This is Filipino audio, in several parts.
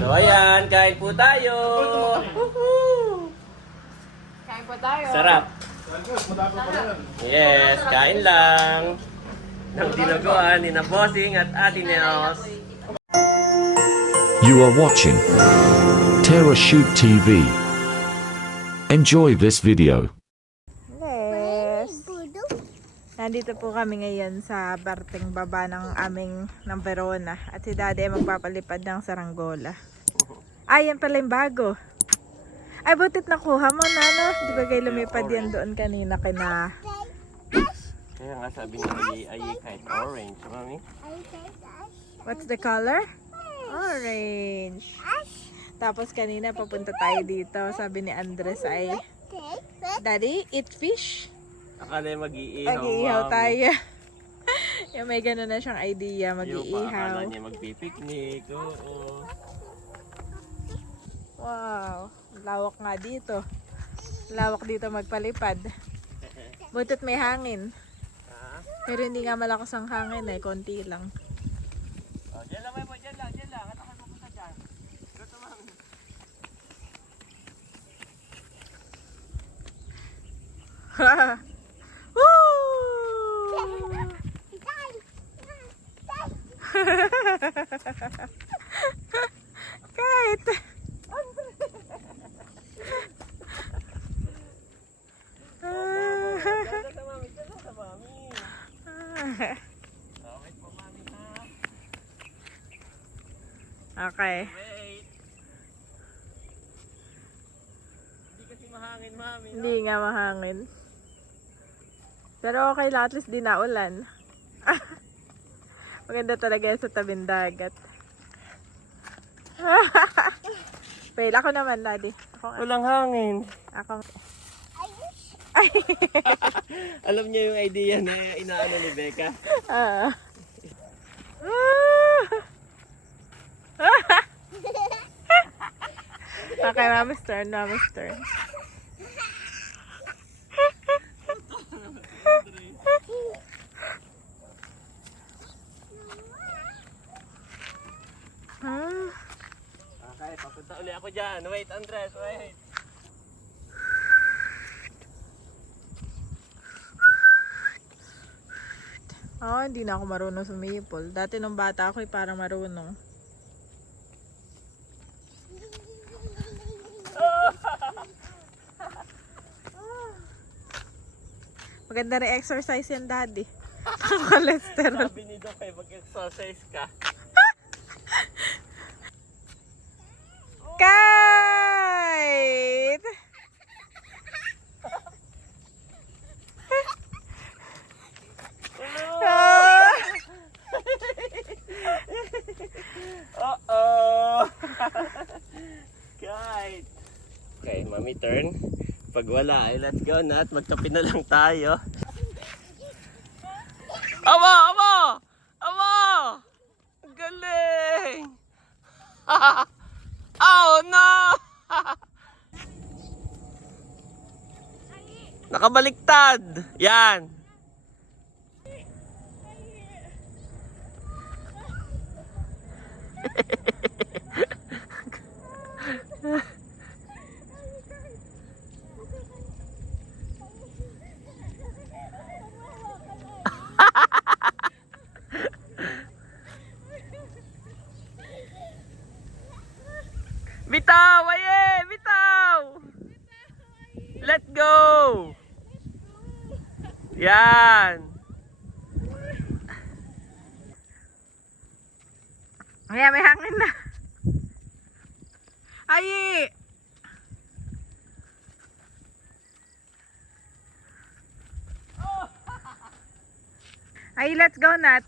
So ayan, kain po tayo. Woohoo! Kain po tayo. Sarap. Yes, kain lang. Ng dinuguan ni na Bossing at Ate Nels. You are watching Terra Shoot TV. Enjoy this video. Yes. Nandito po kami ngayon sa barteng baba ng Verona. At si Daddy ay magpapalipad ng saranggola. Ay, yan pala yung bago. Ay, butit nakuha mo na, no? Di ba kayo lumipad yan doon kanina kina... Kaya nga sabi niya ay kahit orange, mami. What's the color? Orange. Tapos kanina papunta tayo dito. Sabi ni Andres ay, Daddy, eat fish? Akala mag-iihaw, Mag-iihaw mami. tayo. Yung may gano'n na siyang idea, Yung pa akala mag-iihaw. niya magpipiknik. Oo. Wow, lawak nga dito. Lawak dito magpalipad. Butit may hangin. Pero hindi nga malakas ang hangin eh, konti lang. Oh, dyan lang mo, dyan lang. At ako pupunta dyan. Ito, mami. Woo! Kahit. Dyan sa mami, dyan sa mami. Wait po, mami, ha? Okay. Wait. Hindi kasi mahangin, mami. No? Hindi nga mahangin. Pero okay lang, at least di naulan. Maganda talaga yan sa tabing dagat. Fail. Ako naman, Daddy. Walang hangin. Ako. Alam niya yung idea na inaano ni Becca. Ah. Okay, Mama's turn. Mama's turn. Okay, papunta uli ako dyan. Wait, Andres, wait. Hindi na ako marunong sumipol. Dati nung bata ako, parang marunong. Maganda rin exercise yan, Daddy. Ang cholesterol. Sabi ni Doc ay mag-exercise ka. Kite! Uh-oh! Kite! Okay, mami turn. Pag wala ay let's go na at magkape na lang tayo. Aba! Aba! Aba! Ang galing! Oh no! Nakabaliktad! Yan! Bitaw! Aye! Bitaw! Let's go! Yan! Ayan, may hangin na. Ay! Ay, let's go, Nat.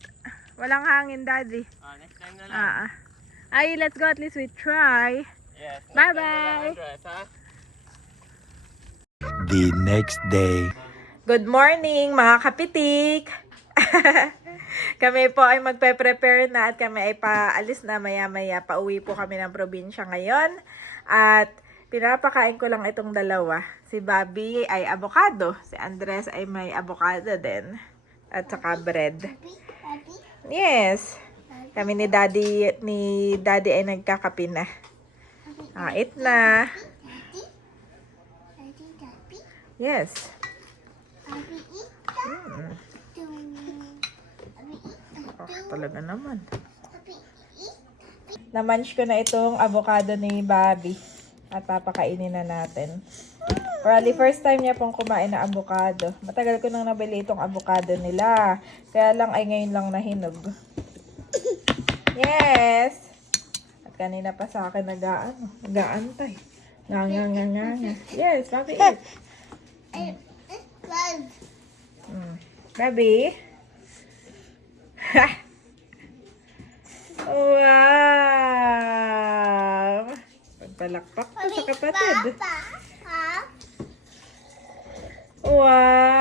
Walang hangin, Daddy. Next time na lang. Ay, let's go. At least we try. Yes, next Bye-bye. time na lang, Andres, ha? The next day. Good morning, mga kapitik! Kami po ay magpe-prepare na at kami ay paalis na maya-maya. Pauwi po kami ng probinsya ngayon. At pinapakain ko lang itong dalawa. Si Bobby ay avocado. Si Andres ay may avocado din. At saka bread. Yes. Kami ni Daddy ay nagkakape na. Eat na. Yes. Talaga naman. Na-munch ko na itong avocado ni Bobby. At papakainin na natin. Probably first time niya pong kumain na avocado. Matagal ko nang nabili itong avocado nila. Kaya lang ay ngayon lang nahinog. Yes! At kanina pa sa akin nag-aantay. Nga. Yes, Bobby, eat. Bobby? Wow! Pagpalakpak ko sa kapatid. Wow!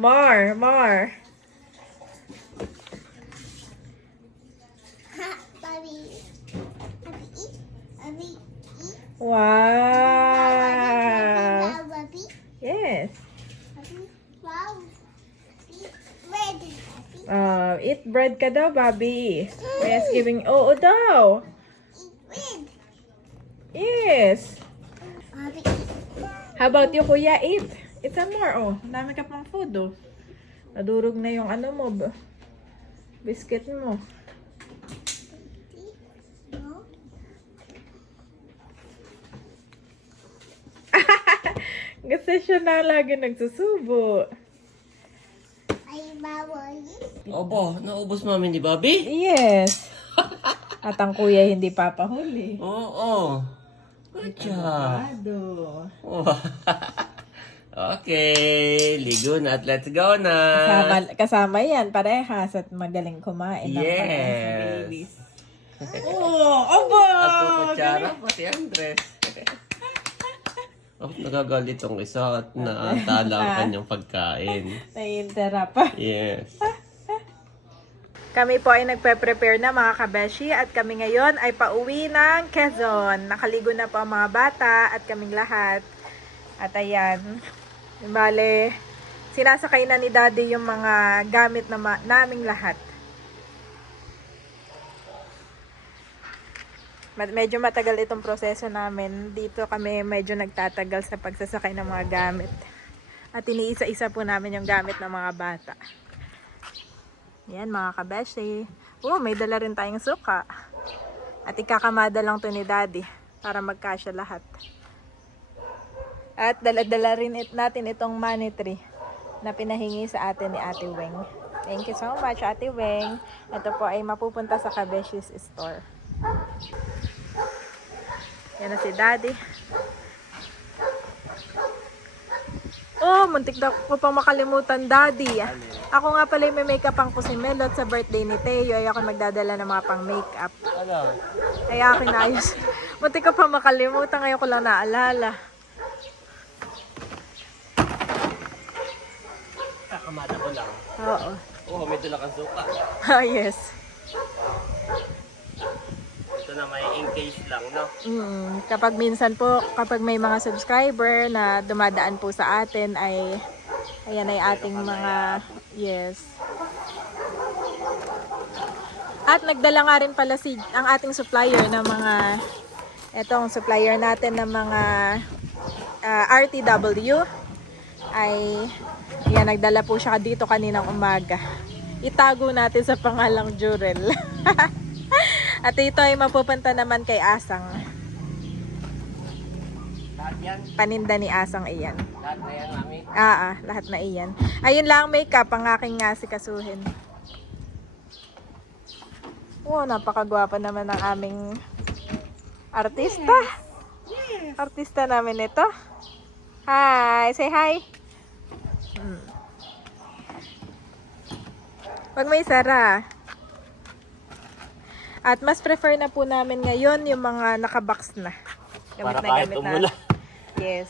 More. Wow! Yes. Eat bread ka daw, Bobby. Yes, giving oo daw. Yes. How about you, Kuya? Eat. Eat some more, oh. Ang dami ka pang food, oh. Nadurog na yung ano mo, biscuit mo. Kasi siya na lagi nagsusubo. Opo, naubos mami ni Bobby? Yes. At ang kuya hindi papahuli. Oo. Good job. Oh. Okay, ligo na at let's go na. Kasama yan, parehas at magaling kumain. Yes. Babies. Oh, aba! At kukutsara pa si Andres. Nagagalit tong isa at naantala ang kanyang pagkain. Naiintera pa. Yes. Kami po ay nagpe-prepare na mga kabeshi at kami ngayon ay pauwi ng Quezon. Nakaligo na po ang mga bata at kaming lahat. At ayan, bale, sinasakay na ni Daddy yung mga gamit na naming lahat. Medyo matagal itong proseso namin. Dito kami medyo nagtatagal sa pagsasakay ng mga gamit. At iniisa-isa po namin yung gamit ng mga bata. Yan mga kabeshi. May dala rin tayong suka. At ikakamada lang to ni Daddy para magkasya lahat. At dala-dala rin natin itong money tree na pinahingi sa atin ni Ate Weng. Thank you so much, Ate Weng. Ito po ay mapupunta sa Kabeshi's store. Yan na si Daddy. Muntik na ko pang makalimutan, Daddy. Ako nga pala may makeup ang kusimelot sa birthday ni Teo. Ay ako magdadala ng mga pang makeup. Ano? Kaya ako inayos. Muntik ko pang makalimutan. Ngayon ko lang naalala. Kakamada ko lang. Oo. May dala kang suka. Yes. Ito na may in case lang, no? Kapag minsan po, kapag may mga subscriber na dumadaan po sa atin ay ayan ay ating mga yes. At nagdala nga rin pala ang ating supplier ng mga etong supplier natin ng mga RTW ay yan, nagdala po siya dito kaninang umaga. Itago natin sa pangalang Jurel. At ito ay mapupunta naman kay Asang. Lahat yan? Paninda ni Asang iyan. Lahat na yan, mami? Lahat na iyan. Ayun lang makeup ang aking asikasuhin. Napakagwapa naman ng aming artista. Artista namin ito. Hi! Say hi! Pag may sara. At mas prefer na po namin ngayon yung mga nakabox na. Para kahit umulan. Yes.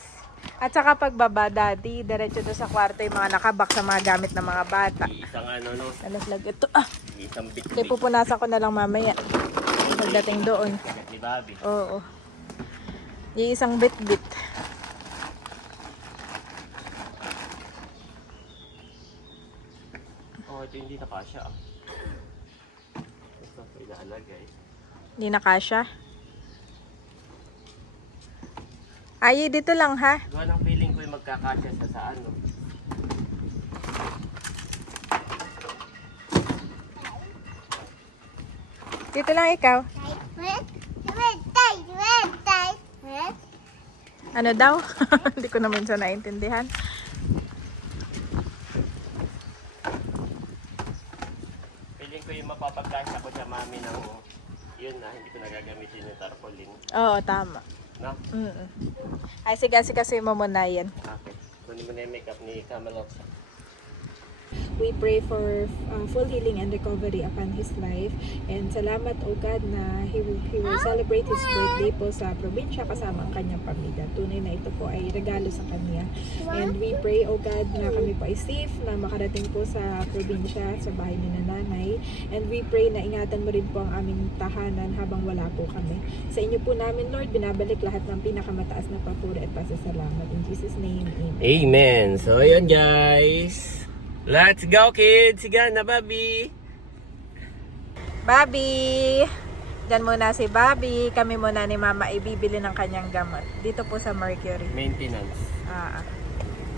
At saka pagbaba, Daddy, diretso doon sa kwarto yung mga nakabox sa mga gamit ng mga bata. Isang ano, no? Nalaglag ito. Isang bit. Kaya pupunasan ko na lang mamaya. Pagdating doon. Ni Bobby. Oo. Yung isang bit-bit. ito hindi nakasya. Ito, inaalagay. Hindi na kasya. Ay, dito lang ha. Gawa ng feeling ko yung magkakasya sa ano. Dito lang ikaw. Ano daw? Hindi ko naman siya naintindihan. Feeling ko yung mapapagkasya ko sa mami ng yun na, hindi ko nagagamitin yung tarpaulin. Oo, tama. No? Ay, sige kasi mo muna yan. Okay. Kunin mo na yung makeup ni Camelot. We pray for full healing and recovery upon his life. And salamat, O God, na he will celebrate his birthday po sa probinsya kasama ang kanyang pamilya. Tunay na ito po ay regalo sa kanya. And we pray, O God, na kami po ay safe, na makarating po sa probinsya, sa bahay ni nanay. And we pray na ingatan mo rin po ang aming tahanan habang wala po kami. Sa inyo po namin, Lord, binabalik lahat ng pinakamataas na papuri at pasasalamat. In Jesus' name, Amen. Amen. So, yun guys. Let's go kids! Sige na, Bobby! Bobby! Diyan muna si Bobby. Kami muna ni Mama ay bibili ng kanyang gamot. Dito po sa Mercury. Maintenance.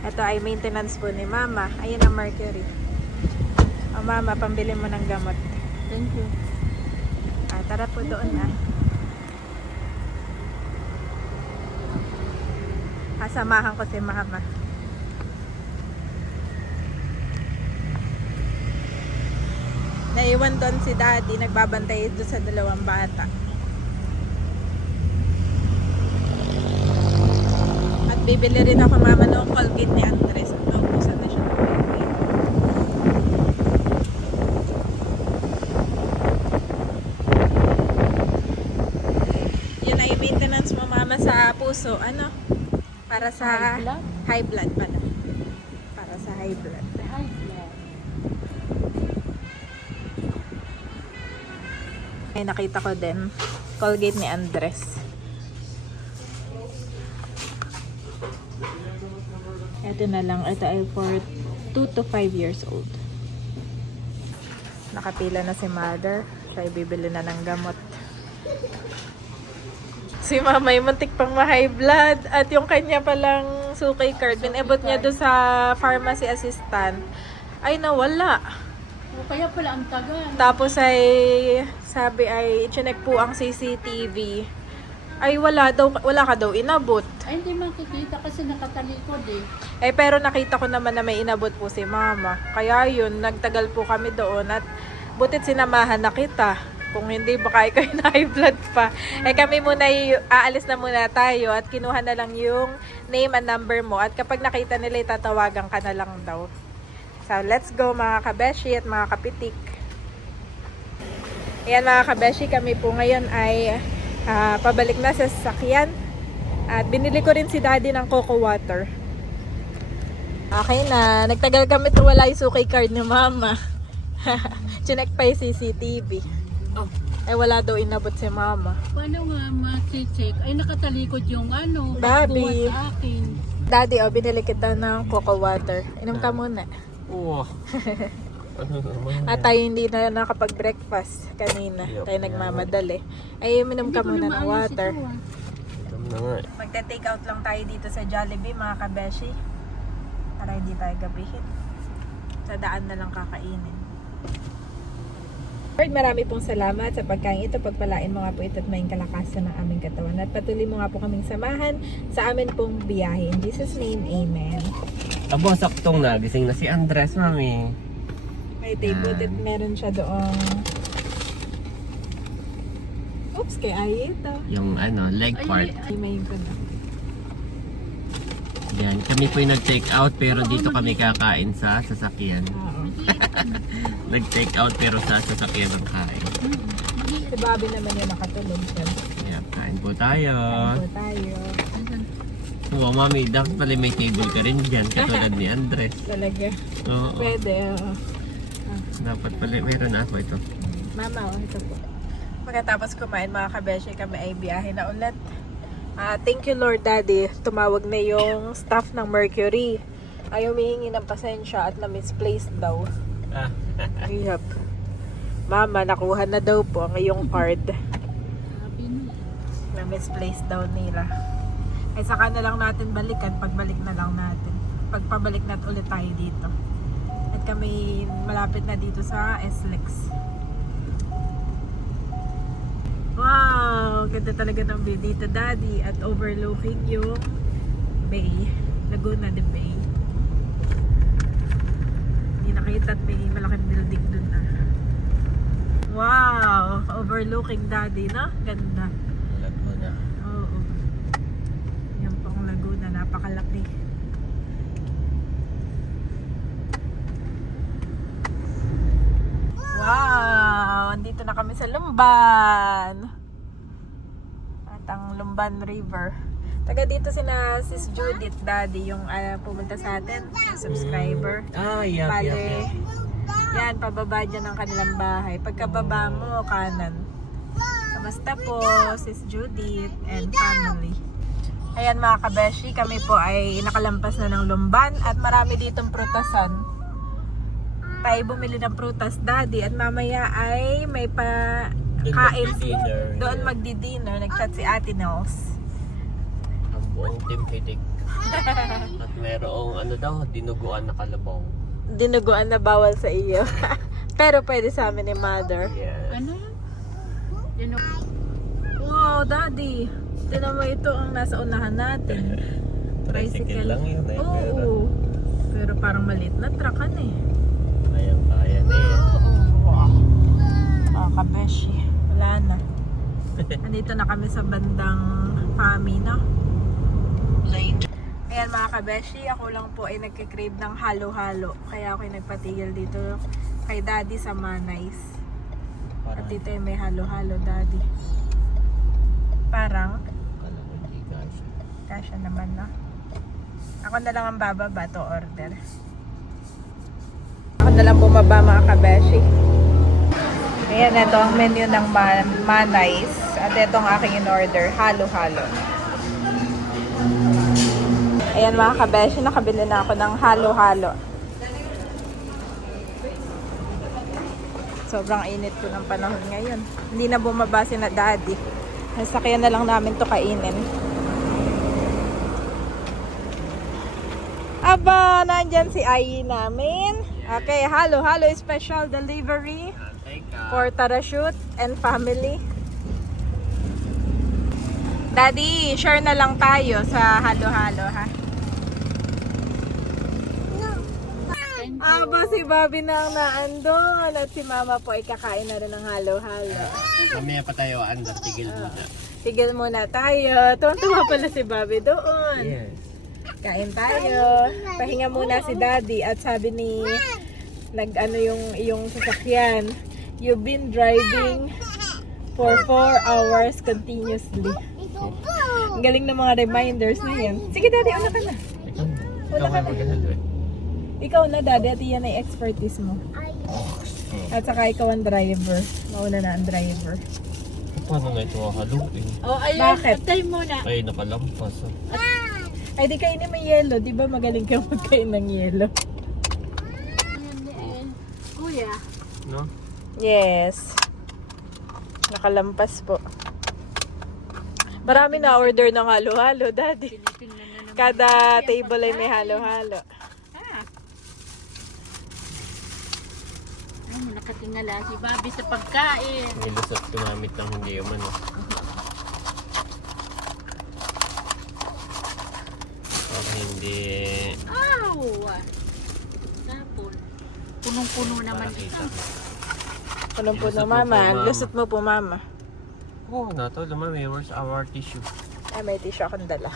Ito ay maintenance po ni Mama. Ayun ang Mercury. O Mama, pambili mo ng gamot. Thank you. Tara po doon Kasamahan ko si Mama. Naiwan doon si Daddy, nagbabantay doon sa dalawang bata. At bibili rin ako Mama ng Colgate ni Andres. Naubusan na siya ng Colgate. Yun ay maintenance mo Mama sa puso. Ano? Para sa high blood pala. Para sa high blood. Ay, nakita ko din Colgate ni Andres. Ito na lang. Ito ay for 2 to 5 years old. Nakapila na si Mother. Siya ay bibili na ng gamot. Si Mama ay muntik pang ma-high blood. At yung kanya palang sukay card, binebot niya doon sa pharmacy assistant. Ay, nawala. Kaya pala ang tagal. Tapos ay sabi ay i-check po ang CCTV. Ay wala ka daw inabot. Ay, hindi makikita kasi nakatalikod eh. Pero nakita ko naman na may inabot po si Mama. Kaya yun, nagtagal po kami doon at butit sinamahan na kita. Kung hindi baka ikaw na high blood pa. Kami muna aalis na muna tayo at kinuha na lang yung name and number mo. At kapag nakita nila, tatawagan ka na lang daw. So, let's go mga kabeshi at mga kapitik. Ayan mga kabeshi, kami po ngayon ay pabalik na sa sasakyan. At binili ko rin si Daddy ng coco water. Okay na, nagtagal kami ito wala yung sukay card ni Mama. Chinek pa yung CCTV. Oh. Wala daw inabot si Mama. Paano nga mati-check? Ay, nakatalikod yung ano. Bobby. Buwan sa akin. Daddy, binili kita ng coco water. Inom ka muna. Wow. Ano naman? At tayo hindi na nakapag-breakfast kanina. Yup, Tayo nagmamadali. Ay, uminom ka muna ng water. Ito na nga. Magte-take out lang tayo dito sa Jollibee, mga kabeshi. Para hindi tayo gabihin. Sa daan na lang kakainin. Lord, marami pong salamat sa pagkain ito. Pagpalain mo nga po ito at may kalakasan ng aming katawan. At patuloy mo nga po kaming samahan sa amin pong biyahe. In Jesus' name, Amen. Abo, saktong nagising na si Andres, Mami. May table at meron siya doong... Oops, kay Ayi ito. Yung leg part. Imayin ko na. Yan, kami po yung nag-take out pero dito kami kakain sa sasakyan. Oo. Nag-take out pero sa sasakyan ng kain. Si Bobby naman yung nakatulog siya. Yan, kain po tayo. Kain po tayo. Oo, Mami, dapat pala may table ka rin dyan katulad ni Andres. Talaga. Oo. Pwede, oo. Dapat pala, mayroon ako ito. Mama, ito po. Pagkatapos kumain mga kabeshi, kami ay biyahe na ulit. Thank you Lord Daddy. Tumawag na yung staff ng Mercury. Ay humihingi ng pasensya at na-misplaced daw. Yep. Mama, nakuha na daw po ang iyong card. Sabi no. Na misplaced daw nila. Ay saka na lang natin balikan. Pagbalik na lang natin. Pagpabalik na ulit tayo dito. At kami malapit na dito sa SLEX. Wow! Ganda talaga ng view dito, Daddy. At overlooking yung bay. Laguna de Bay. Hindi nakita at may malaking building dun ah. Wow! Overlooking, Daddy, no? Ganda. Laguna. Oo. Yan po ang Laguna. Napakalaki. Wow! Andito na kami sa Lumban. At ang Lumban River. Taga dito sina Sis Judith, Daddy, yung pumunta sa atin, subscriber. Yap. Bale, yan, pababa dyan ang kanilang bahay. Pagkababa mo, kanan. Kamusta po, Sis Judith and family. Ayan mga kabeshi, kami po ay nakalampas na ng Lumban at marami ditong prutasan. Tayo bumili ng prutas, Daddy, at mamaya ay may kain. Doon magdi-dinner. Nag-chat si Ate Nels. Ang buong team hidik. At merong dinuguan na kalabaw. Dinuguan na bawal sa iyo. Pero pwede sa amin ni Mother. Yes. Ano? Yun ang Wow, Daddy. Tinan mo ito ang nasa unahan natin. Tricycle lang yun eh. Oo. Pero parang maliit na truck eh. Kaya na eh. Mga kabeshi. Wala na. Andito na kami sa bandang Fami, no? Ayan mga kabeshi, ako lang po ay nagkikrave ng halo-halo. Kaya ako ay nagpatigil dito kay Daddy sa Manay's. At dito ay may halo-halo, Daddy. Parang Kala ko hindi kasha. kasya naman, no? Ako na lang ang bababa to order. Ako na lang bumaba mga kabeshi. Ayan, ito ang menu ng Manay's. At ito ang aking in-order, halo-halo. Ayan mga kabeshi, nakabili na ako ng halo-halo. Sobrang init po ng panahon ngayon. Hindi na bumaba si na Daddy. Nasakyan na lang namin to kainin. Aba, nandyan si Ai namin. Okay, halo-halo special delivery for Tarashoot and family. Daddy, share na lang tayo sa halo-halo, ha? Aba, si Bobby na ang naandun at si Mama po ay kakain na rin ng halo-halo. Mamaya pa tayo andar, tigil muna. Tigil muna tayo. Tuwan-tuwa pala si Bobby doon. Yes. Kain tayo. Pahinga muna si Daddy at sabi ni nag-ano yung iyong sasakyan. You've been driving for 4 hours continuously. Ang galing ng mga reminders na yan. Sige Daddy, una ka na. Ikaw nga mag-halo eh. Ikaw na Daddy at yan ay expertise mo. At saka ikaw ang driver. Mauna na ang driver. Paano nga ito haluin? Oh, ayun. Bakit? Patay mo na. Ay, nakalampas. Ay di kainin mo yelo. Di ba magaling kang magkain ng yelo? Kuya. No? Yes. Nakalampas po. Marami na order ng halo-halo, Daddy. Tinitingnan na naman. Kada table ay may halo-halo. Ay, nakatingala si Bobby sa pagkain. Nilusot tumamit ng hindi yung ano. Para hindi... Ow! Tapon. Punong-puno naman Para ito. kita. Punong-puno, Lusot mo Mama. po, Mama. Lusot mo po, Mama. Oo, nato. Lumami, where's our tissue? Ay, may tissue akong dala.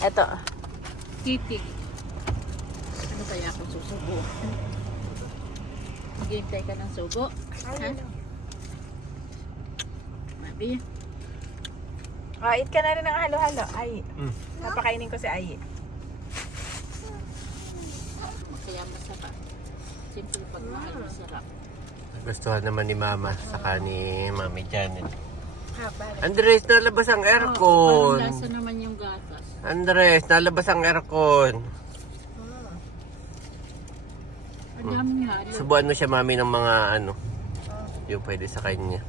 Eto. Titik. Ano kaya kung susubo? Mag-hintay ka ng subo? Ha? Bobby? Eat ka na rin ng halo-halo. Ay, Mm. napakainin ko si Ay. Kaya masarap. Siyempre pag mahal masarap. Gustuhan naman ni Mama, saka ni Mami Janet. Bale. Andres, nalabas ang Parang aircon. lasa naman yung gatas. Andres, nalabas ang aircon. Dami nga. Subuan mo siya, mami, ng mga ano. Yung pwede sa kanya.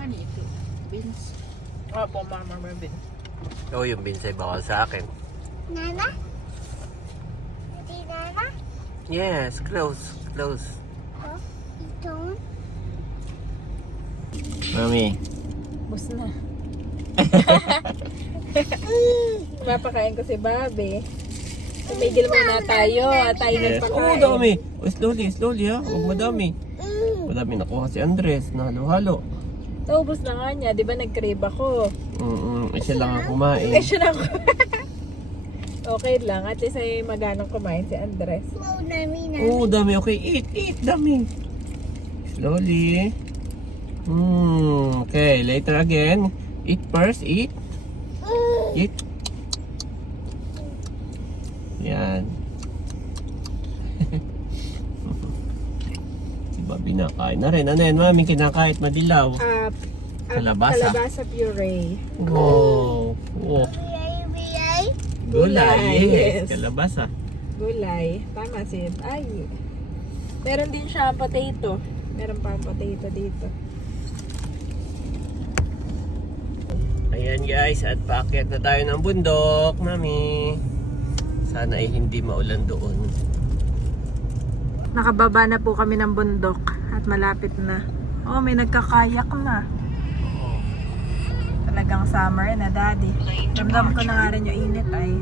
Ano ito? Beans. Opo, Mama Marvin. Oh, yung binsay bawal sa akin. Nana? Ito Nana? Yes, close. Close. Oh, ito. Mami. Bus na. Papakain ko si Bobby. Tumigil muna tayo at tayo nagpakain. dami. Oh, slowly ha. Huwag madami. Madami nakuha si Andres na halo-halo. Naubos na nga niya. Di ba nag-crave ako? Siya lang ang kumain. Eh, siya na ako. Okay lang. At least ay maganang kumain si Andres. Wow, nami na. Oh, dami. Okay, eat, dami. Slowly. Okay, later again. Eat first, eat. Eat. Yan. Si Bobby nakain na rin. Ano yan, mami? Kinakait madilaw. Kalabasa. Kalabasa puree. Wow. Oh. Biyay. Gulay. Yes. Kalabasa. Gulay. Tama si ay. Meron din siya potato. Meron pa potato dito. Ayan guys, at paakyat na tayo ng bundok, mami. Sana ay hindi maulan doon. Nakababa na po kami ng bundok at malapit na. Oh, may nagkakayak na. Talagang summer na, Daddy. Ramdam ko na nga rin yung init ay.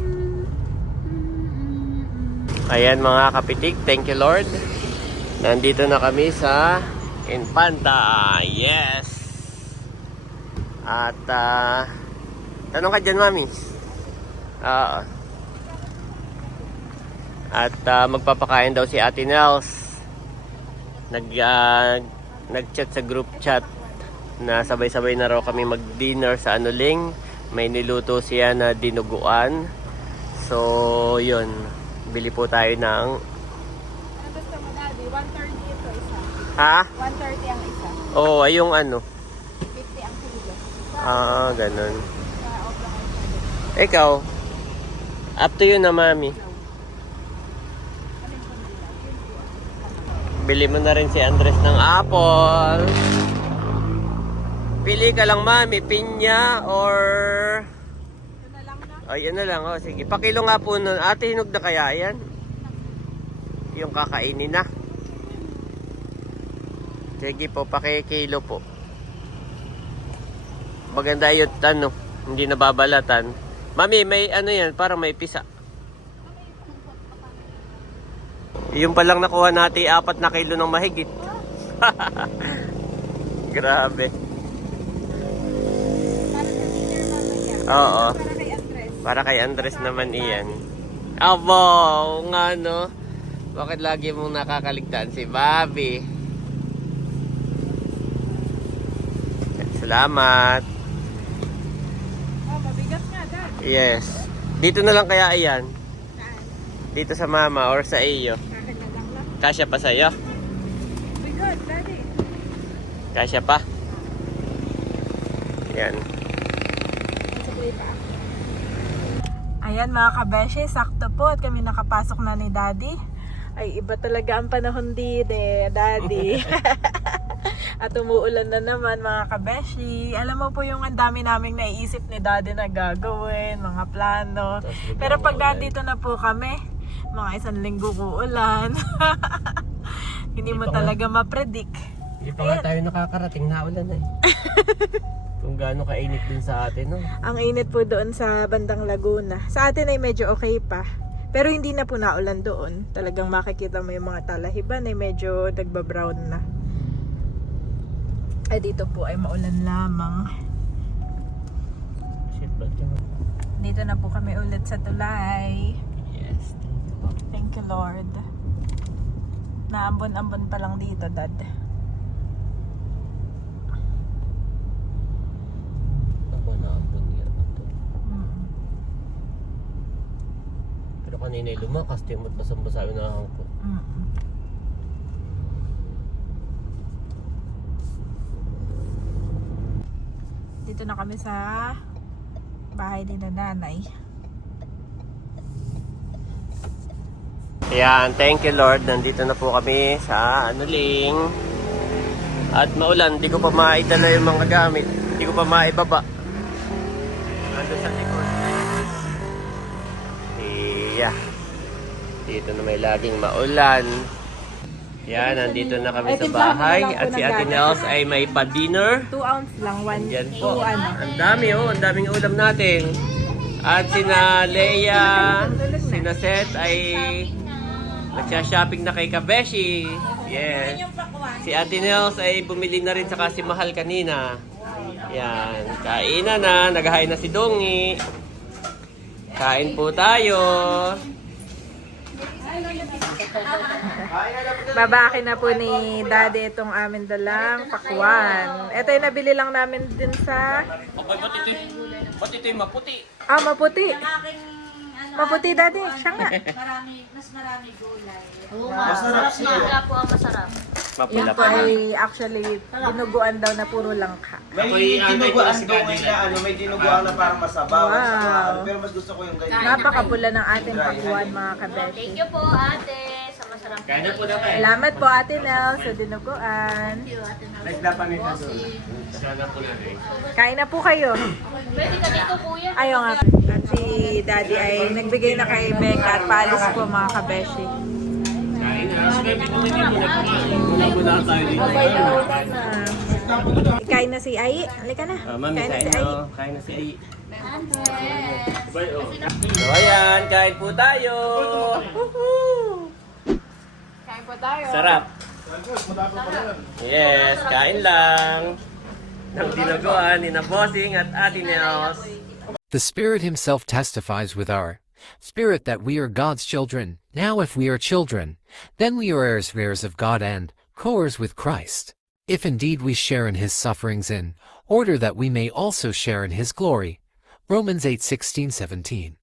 Ayan mga kapitik, thank you Lord. Nandito na kami sa Infanta. Yes! At tanong ka dyan, mami. At magpapakain daw si Ate Nels. Nag-chat sa group chat na sabay-sabay na raw kami mag-dinner sa Anuling. May niluto siya na dinuguan. So, yun. Bili po tayo ng... Ano gusto mo, Daddy? 130 ito isa. Ha? 130 ang isa. Oo, ay yung ano. 50 ang kilo. Ganun. Ikaw, up to you na, mami. Bili mo na rin si Andres ng apple. Pili ka lang, mami. Pinya or... Ay, ano lang. Oh, sige. Pakilo nga po nun. Ate, hinog na kaya yan? Yung kakainin na. Sige po, pakikilo po. Maganda yun, ano, hindi nababalatan. Mami, may ano yan, parang may pisa. Yung palang nakuha natin 4 na kilo ng mahigit. Grabe. Oo. Para kay Andres naman iyan. Abo, nga no. Bakit lagi mong nakakaligtaan si Bobby? Salamat. Mabigat nga, Dad. Yes. Dito na lang kaya iyan? Dito sa mama or sa iyo? Kahit na lang lang. Kasya pa sa'yo? Bigat, Daddy. Kasya pa? Yan. Ayan mga kabeshi, sakto po at kami nakapasok na ni Daddy. Ay, iba talaga ang panahon dito, Daddy. At umuulan na naman mga kabeshi. Alam mo po yung ang dami naming naiisip ni Daddy na gagawin, mga plano. Pero pag nandito na po kami, mga 1 linggo uulan. Hindi mo talaga ma-predict. Hindi pa nga tayo nakakarating na ulan eh. Kung gaano kainit din sa atin, no? Ang init po doon sa bandang Laguna. Sa atin ay medyo okay pa. Pero hindi na po naulan doon. Talagang makikita mo yung mga talahiban ay medyo nagbabrown na. Ay dito po ay maulan lamang. Shit, ba't yun? Dito na po kami ulit sa tulay. Yes. Thank you Lord. Naambon-ambon pa lang dito, Dad. Ako naambon yan. Pero kanina lumakas, timot basang-basa yung nakakangko. Dito na kami sa bahay ni Nanay. Ayan, thank you Lord. Nandito na po kami sa Anuling. At maulan, di ko pa maidala yung mga gamit. Di ko pa maibaba. Ando sa likod. Iya. Dito na may laging maulan. Yan, nandito na kami sa bahay. At si Ate Nels ay may pa-dinner. 2 ounce lang, 1 Yan po. ano. Ang dami oh, ang daming ulam natin. At sina Leia, sina Seth ay nagsha-shopping na kay Kabeshi. Yes. Si Ate Nels ay bumili na rin saka si Mahal kanina. Yan. Kainan na. Naghahay na si Dongi. Kain po tayo. Babakin na po ni Daddy itong amin dalang pakwan. Ito yung nabili lang namin din sa... Okay, ba't ito yung maputi? Ah, maputi. Maputi, Daddy. Siya nga. Mas marami gulay. Masarap siya. po ang masarap. Yan po Mapula. ay actually dinuguan daw na puro langka. May dinuguan doon na ano, may dinuguan na parang masabaw. Wow. Masabaw. Pero mas gusto ko yung ganyan. Napakapula ng ating pakwan, mga kabeshi. Thank you po ate sa masarap. Kain na po na kayo. Salamat po, Ate Nel, sa dinuguan. Sana po na rin. Kain na po kayo. Pwede ka dito kuya. Ayaw nga. At si Daddy ay nagbigay na kay Becca at paalis po, mga kabeshi. Kain na. Muna tayo dito. Kain na si Ai. Halika na. Mami, Kain na si kain Ai. na. Kain na si Ai. So ayan, kain po tayo. Kain po tayo. Sarap. Yes, kain lang. Ng dinuguan ni na Bossing at Ate Nels. The Spirit Himself testifies with our spirit that we are God's children. Now if we are children, then we are heirs of God and co-heirs with Christ. If indeed we share in His sufferings in order that we may also share in His glory. Romans 8:16-17.